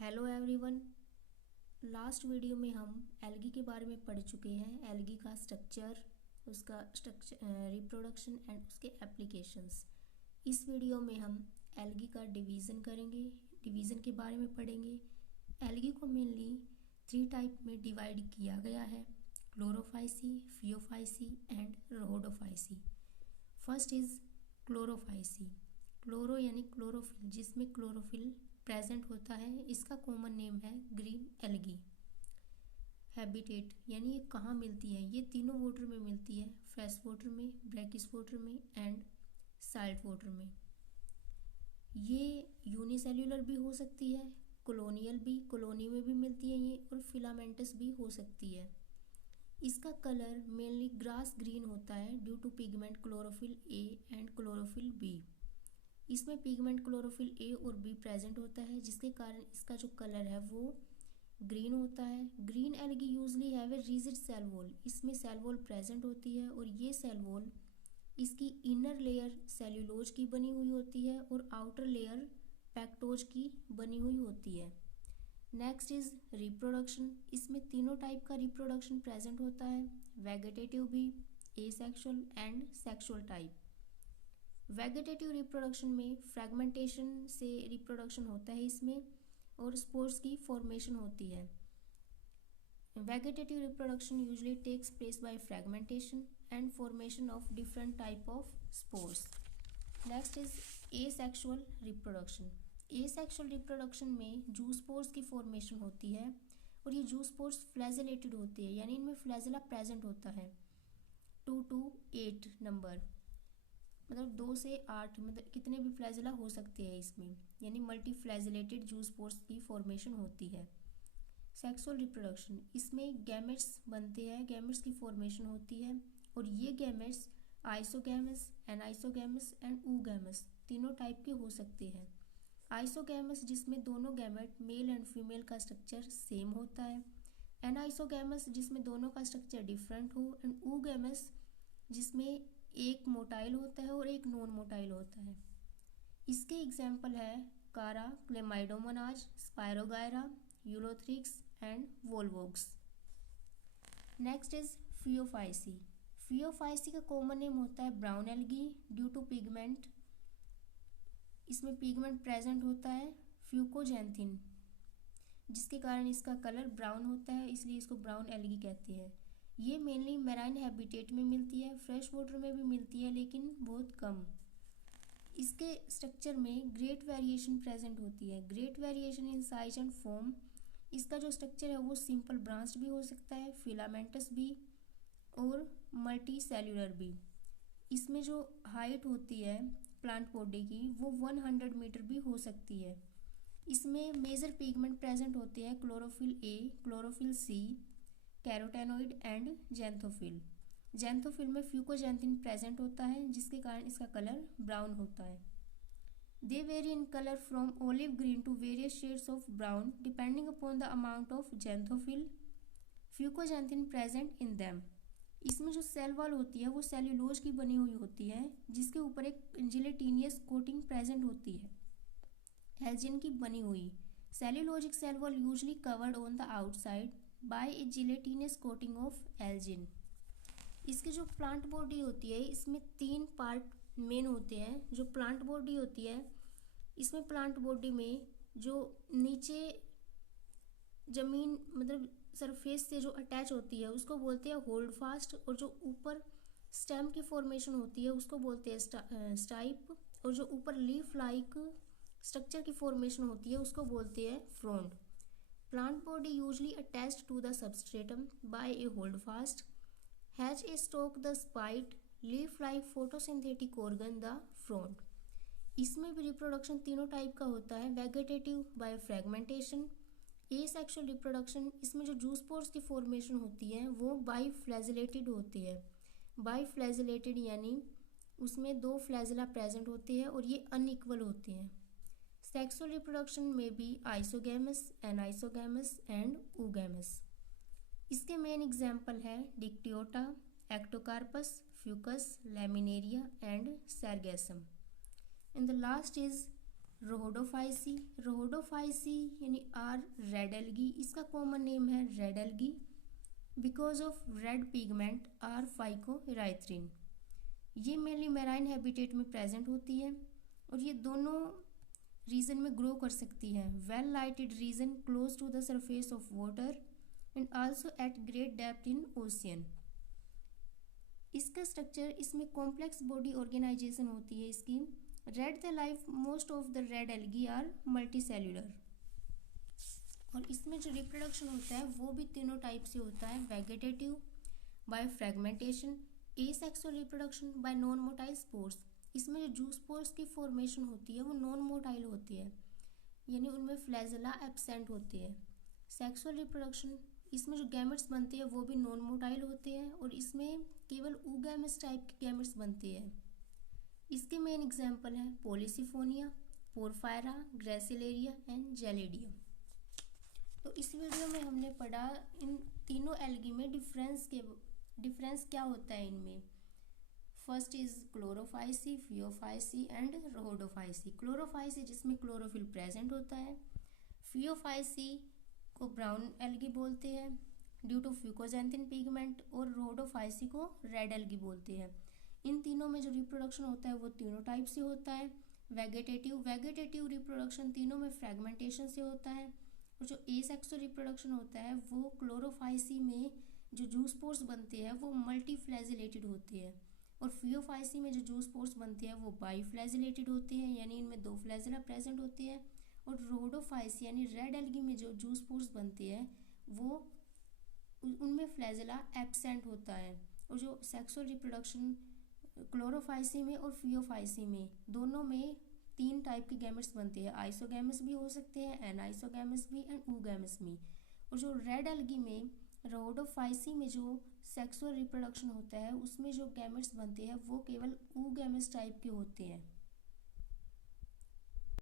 Hello everyone. Last video में हम algae के बारे में पढ़ चुके हैं। एल्गी का स्ट्रक्चर, उसका रिप्रोडक्शन एंड उसके एप्लीकेशंस। इस वीडियो में हम एल्गी का डिवीज़न करेंगे, डिवीज़न के बारे में पढ़ेंगे। एल्गी को मेनली 3 टाइप में डिवाइड किया गया है: chlorophyceae, phaeophyceae and rhodophyceae. First is chlorophyceae. Chloro यानी क्लोरोफिल, जिसमें क्लोरोफिल प्रेजेंट होता है। इसका कॉमन नेम है ग्रीन एल्गी। हैबिटेट यानी ये कहाँ मिलती है, ये तीनों वाटर में मिलती है: फ्रेश वाटर में, ब्रैकिश वाटर में एंड साल्ट वाटर में। ये यूनिसेल्युलर भी हो सकती है, कॉलोनियल भी, कॉलोनी में भी मिलती है ये, और फिलामेंटस भी हो सकती है। इसका कलर मेनली ग्रास ग्रीन होता है due to pigment chlorophyll A and chlorophyll B. इसमें पिगमेंट क्लोरोफिल ए और बी प्रेजेंट होता है, जिसके कारण इसका जो कलर है वो ग्रीन होता है। Green algae usually have a rigid cell wall. इसमें सेल वॉल प्रेजेंट होती है और ये सेल वॉल इसकी इनर लेयर सेल्यूलोज की बनी हुई होती है और आउटर लेयर पैक्टोज की बनी हुई होती है। Next is reproduction. इसमें तीनों टाइप का रिप्रोडक्शन प्रेजेंट होता है: वेगेटेटिव भी, asexual and sexual type. Vegetative reproduction में फ्रेगमेंटेशन से रिप्रोडक्शन होता है इसमें, और स्पोर्स की फॉर्मेशन होती है। Vegetative reproduction usually takes place by fragmentation and formation of different type of spores. Next is asexual reproduction. Asexual reproduction में जूस्पोर्स की फॉर्मेशन होती है, और ये जूस्पोर्स फ्लैजेलेटेड होती है, यानी इनमें फ्लैजेला प्रेजेंट होता है 2 to 8 नंबर, मतलब 2 से 8, मतलब कितने भी फ्लैजेला हो सकते हैं इसमें, यानी मल्टी फ्लैजेलेटेड जूस्पोर्स की फॉर्मेशन होती है। सेक्सुअल रिप्रोडक्शन, इसमें गैमेट्स बनते हैं, गैमेट्स की फॉर्मेशन होती है, और ये gametes isogamous, anisogamous and oogamous तीनों टाइप के हो सकते हैं। आइसोगैमस जिसमें दोनों गैमेट मेल एंड फीमेल का स्ट्रक्चर सेम होता है। एनाइसोगैमस जिसमें दोनों का स्ट्रक्चर डिफरेंट हो, एंड ऊगैमस जिसमें एक मोटाइल होता है और एक नॉन मोटाइल होता है। इसके एग्जाम्पल है chara, chlamydomonas, spirogyra, ulothrix and volvox. Next is phaeophyceae. Phaeophyceae का कॉमन नेम होता है brown algae due to pigment. इसमें पिगमेंट प्रेजेंट होता है फ्यूकोजैंथिन, जिसके कारण इसका कलर ब्राउन होता है, इसलिए इसको ब्राउन एल्गी कहते हैं। ये मेनली मैराइन हैबिटेट में मिलती है, फ्रेश वाटर में भी मिलती है लेकिन बहुत कम। इसके स्ट्रक्चर में ग्रेट वेरिएशन प्रेजेंट होती है, great variation in size and form. इसका जो स्ट्रक्चर है वो सिंपल ब्रांच भी हो सकता है, फिलामेंटस भी और मल्टी सेल्यूलर भी। इसमें जो हाइट होती है प्लांट बॉडी की वो 100 मीटर भी हो सकती है। इसमें मेजर पिगमेंट प्रेजेंट होते हैं chlorophyll a, chlorophyll c, carotenoid and xanthophyll. Xanthophyll में फ्यूकोजैंथिन प्रेजेंट होता है, जिसके कारण इसका कलर ब्राउन होता है। They vary in colour from olive green to various shades of brown depending upon the amount of xanthophyll fucoxanthin present in them. इसमें जो सेल वॉल होती है वो सेल्यूलोज की बनी हुई होती है, जिसके ऊपर एक जिलेटिनियस कोटिंग प्रेजेंट होती है, एल्जिन की बनी हुई। Cellulosic cell wall usually covered on the outside by a gelatinous coating of algin. इसकी जो प्लांट बॉडी होती है इसमें 3 पार्ट मेन होते हैं। जो प्लांट बॉडी होती है इसमें प्लांट बॉडी में जो नीचे जमीन मतलब सरफेस से जो अटैच होती है उसको बोलते हैं होल्ड फास्ट, और जो ऊपर स्टेम की फॉर्मेशन होती है उसको बोलते हैं स्टाइप, और जो ऊपर लीफ लाइक स्ट्रक्चर की फॉर्मेशन होती है उसको बोलते हैं फ्रोंड। Plant body usually attached to the substratum by a holdfast, has a stalk the spite, leaf-like photosynthetic organ the frond। इसमें भी रिप्रोडक्शन तीनों टाइप का होता है: vegetative by fragmentation, asexual reproduction. इसमें जो जूस्पोर्स की फॉर्मेशन होती है वो बाई फ्लैजिलेटेड होती है। बाई फ्लैजिलेटेड यानी उसमें 2 फ्लैजिला प्रेजेंट होते हैं और ये अनइक्वल होते हैं। सेक्सुअल रिप्रोडक्शन में भी आइसोगैमस, एनाइसोगैमस एंड ऊगैमस। इसके मेन एग्जाम्पल है dictyota, ectocarpus, fucus, laminaria and sargassum. And the last is rhodophyceae, rhodophyceae यानी आर रेड एल्गी, इसका कॉमन नेम है red algae because of red pigment or phycoerythrin. ये mainly marine habitat में present होती है और ये दोनों रीजन में ग्रो कर सकती है। Well lighted region close to the surface of water and also at great depth in ocean. इसका स्ट्रक्चर, इसमें कॉम्प्लेक्स बॉडी ऑर्गेनाइजेशन होती है इसकी। Red the life most of the red algae are multicellular. और इसमें जो रिप्रोडक्शन होता है वो भी तीनों टाइप से होता है, vegetative by fragmentation, asexual reproduction by non motile spores. इसमें जो जू स्पोर्स की फॉर्मेशन होती है वो नॉन मोटाइल होती है, यानी उनमें फ्लैजेला एब्सेंट होती है। सेक्सुअल रिप्रोडक्शन, इसमें जो गैमेट्स बनते हैं वो भी नॉन मोटाइल होते हैं और इसमें केवल oogamous टाइप के गैमेट्स बनते हैं। इसके मेन एग्जाम्पल हैं Polysiphonia, porphyra, gracilaria and Gelidium. तो इस वीडियो में हमने पढ़ा इन तीनों एल्गी में डिफरेंस क्या होता है इनमें। First is chlorophyceae, phaeophyceae and rhodophyceae. Chlorophyceae जिसमें क्लोरोफिल प्रेजेंट होता है, फियोफाइसी को ब्राउन एल्गी बोलते हैं ड्यू टू फ्यूकोजेंथिन पिगमेंट, और रोहोडोफाइसी को रेड एल्गी बोलते हैं। इन तीनों में जो रिप्रोडक्शन होता है वो तीनों टाइप से होता है। वेगेटेटिव रिप्रोडक्शन तीनों में फ्रेगमेंटेशन से होता है, और जो एसेक्सुअल रिप्रोडक्शन होता है वो क्लोरोफाइसी में जो जूस्पोर्स बनते हैं वो मल्टीफ्लैजिलेटेड होते हैं, और फियोफाइसी में जो जूस्पोर्स बनते हैं वो बाईफ्लैजिलेटेड होते हैं, यानी इनमें दो फ्लैजिला प्रेजेंट होती है। और रोहोडोफाइसी यानी रेड एल्गी में जो जूस्पोर्स बनते हैं वो उनमें फ्लैजिला एब्सेंट होता है। और जो सेक्सुअल रिप्रोडक्शन क्लोरोफाइसी में और फियोफाइसी में दोनों में तीन टाइप के गैमेट्स बनते हैं, आइसोगैमस भी हो सकते हैं, एनाइसोगैमस भी एंड oogamous भी। और जो रेड एल्गी में रोहोडोफाइसी में जो सेक्सुअल रिप्रोडक्शन होता है उसमें जो गैमेट्स बनते हैं वो केवल oogamous टाइप के होते हैं।